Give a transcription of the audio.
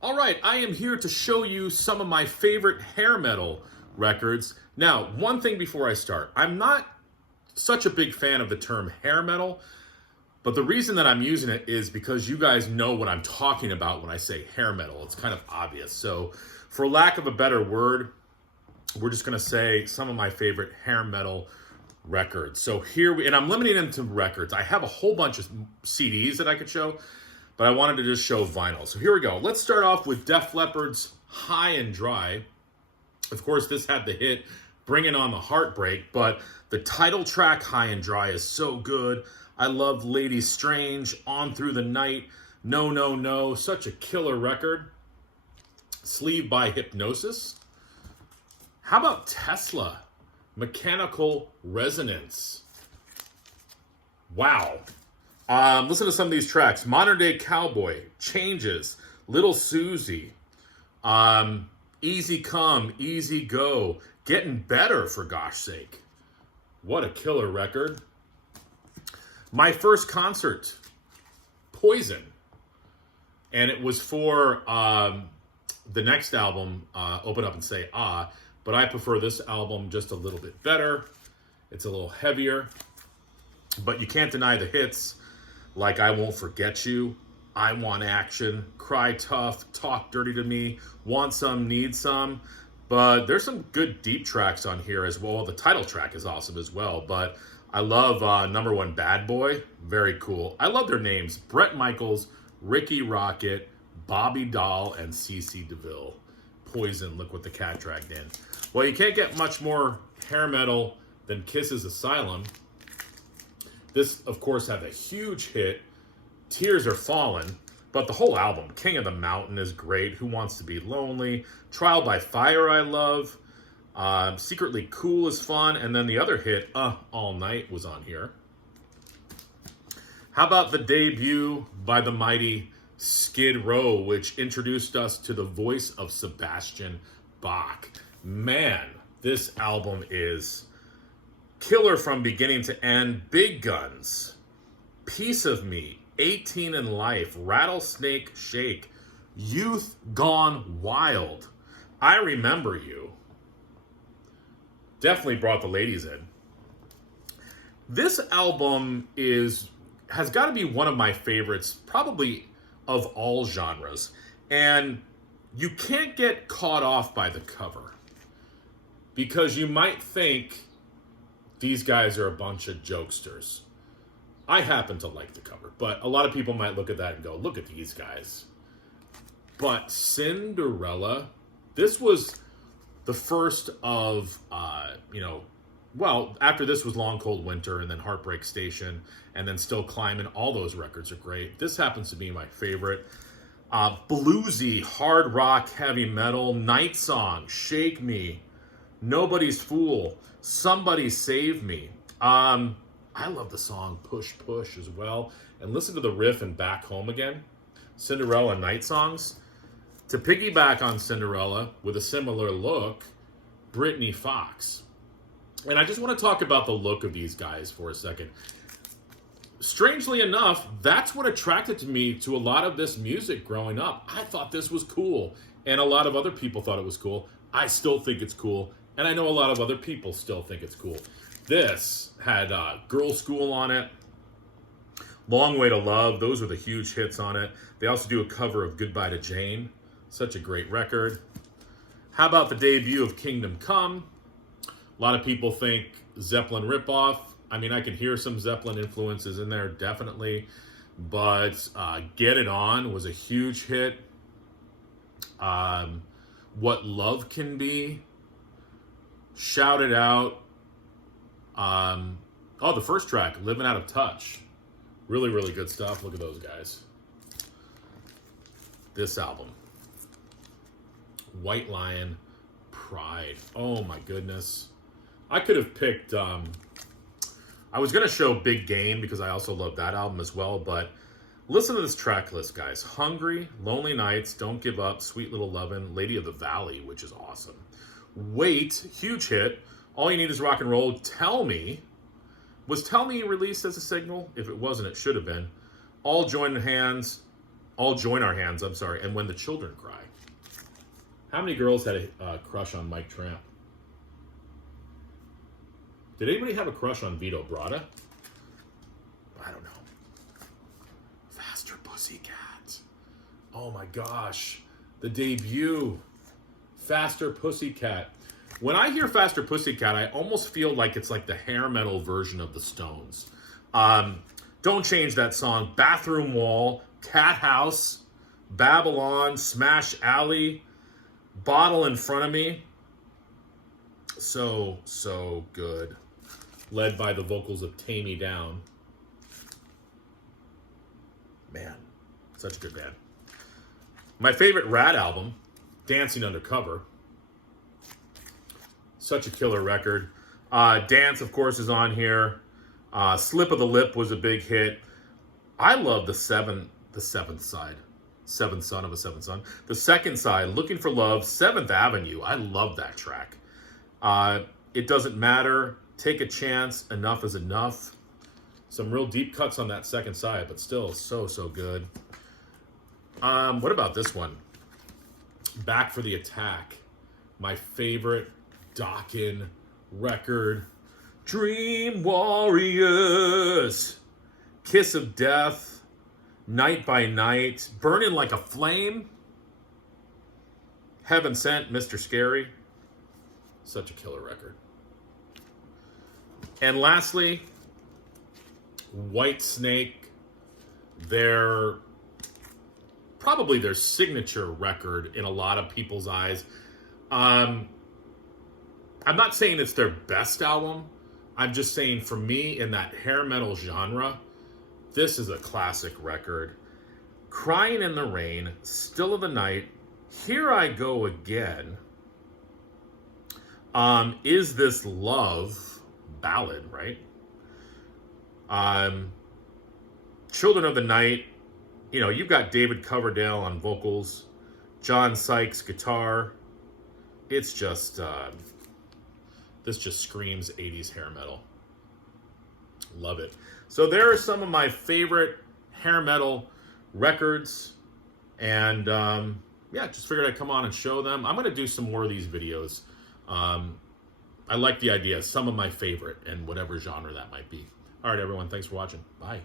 All right, I am here to show you some of my favorite hair metal records. Now, one thing before I start, I'm not such a big fan of the term hair metal, but the reason that I'm using it is because you guys know what I'm talking about when I say hair metal. It's kind of obvious. So, for lack of a better word, we're just going to say some of my favorite hair metal records. So and I'm limiting them to records. I have a whole bunch of CDs that I could show, but I wanted to just show vinyl. So here we go. Let's start off with Def Leppard's High and Dry. Of course, this had the hit Bringing on the Heartbreak, but the title track High and Dry is so good. I love Lady Strange, On Through the Night, No, No, No, such a killer record. Sleeve by Hypnosis. How about Tesla? Mechanical Resonance. Wow. Listen to some of these tracks. Modern Day Cowboy, Changes, Little Susie, Easy Come, Easy Go, Getting Better, for gosh sake. What a killer record. My first concert, Poison. And it was for the next album, Open Up and Say Ah, but I prefer this album just a little bit better. It's a little heavier, but you can't deny the hits. Like I Won't Forget You, I Want Action, Cry Tough, Talk Dirty to Me, Want Some, Need Some. But there's some good deep tracks on here as well. The title track is awesome as well. But I love number one, Bad Boy. Very cool. I love their names. Bret Michaels, Ricky Rocket, Bobby Dahl, and CeCe DeVille. Poison, look what the cat dragged in. Well, you can't get much more hair metal than Kiss's Asylum. This, of course, had a huge hit, Tears Are Falling, but the whole album, King of the Mountain is great, Who Wants to Be Lonely, Trial by Fire I love, Secretly Cool is fun, and then the other hit, All Night, was on here. How about the debut by the mighty Skid Row, which introduced us to the voice of Sebastian Bach. Man, this album is killer from beginning to end. Big Guns, Piece of Me, 18 in Life, Rattlesnake Shake, Youth Gone Wild, I Remember You. Definitely brought the ladies in. This album has got to be one of my favorites, probably of all genres. And you can't get caught off by the cover, because you might think these guys are a bunch of jokesters. I happen to like the cover, but a lot of people might look at that and go, look at these guys. But Cinderella, this was the first of, after this was Long Cold Winter, and then Heartbreak Station, and then Still Climbing. All those records are great. This happens to be my favorite. Bluesy, hard rock, heavy metal, Night Song, Shake Me, Nobody's Fool, Somebody Save Me. I love the song Push Push as well. And listen to the riff in Back Home Again. Cinderella Night Songs. To piggyback on Cinderella with a similar look, Britney Fox. And I just want to talk about the look of these guys for a second. Strangely enough, that's what attracted me to a lot of this music growing up. I thought this was cool, and a lot of other people thought it was cool. I still think it's cool, and I know a lot of other people still think it's cool. This had Girl School on it, Long Way to Love. Those were the huge hits on it. They also do a cover of Goodbye to Jane. Such a great record. How about the debut of Kingdom Come? A lot of people think Zeppelin ripoff. I mean, I can hear some Zeppelin influences in there, definitely. But Get It On was a huge hit. What Love Can Be. Shout It Out. The first track, Living Out of Touch. Really, really good stuff. Look at those guys. This album. White Lion, Pride. Oh my goodness. I could have picked, I was going to show Big Game because I also love that album as well, but listen to this track list, guys. Hungry, Lonely Nights, Don't Give Up, Sweet Little Lovin', Lady of the Valley, which is awesome. Wait, huge hit. All You Need Is Rock and Roll. Tell Me. Was Tell Me released as a single? If it wasn't, it should have been. All Join Hands. All join our hands, I'm sorry, and When the Children Cry. How many girls had a crush on Mike Tramp? Did anybody have a crush on Vito Bratta? I don't know. Faster Pussycat. Oh my gosh. The debut. Faster Pussycat. When I hear Faster Pussycat, I almost feel like it's like the hair metal version of the Stones. Don't Change That Song. Bathroom Wall. Cat House. Babylon. Smash Alley. Bottle in Front of Me. So good. Led by the vocals of Tay Me Down. Man, such a good band. My favorite Rat album, Dancing Undercover. Such a killer record. Dance, of course, is on here. Slip of the Lip was a big hit. I love the seventh side. Seventh Son of a Seventh Son. The second side, Looking for Love, 7th Avenue. I love that track. It Doesn't Matter, Take a Chance, Enough is Enough. Some real deep cuts on that second side, but still so good. What about this one? Back for the Attack. My favorite Dokken record. Dream Warriors. Kiss of Death. Night by Night. Burning Like a Flame. Heaven Sent, Mr. Scary. Such a killer record. And lastly, Whitesnake, probably their signature record in a lot of people's eyes. I'm not saying it's their best album. I'm just saying for me in that hair metal genre, this is a classic record. Crying in the Rain, Still of the Night, Here I Go Again. Is This Love? Ballad, right? Children of the Night, you've got David Coverdale on vocals, John Sykes guitar. It's just this just screams 80s hair metal. Love it. So there are some of my favorite hair metal records, and just figured I'd come on and show them. I'm going to do some more of these videos. I like the idea. Some of my favorite in whatever genre that might be. All right, everyone. Thanks for watching. Bye.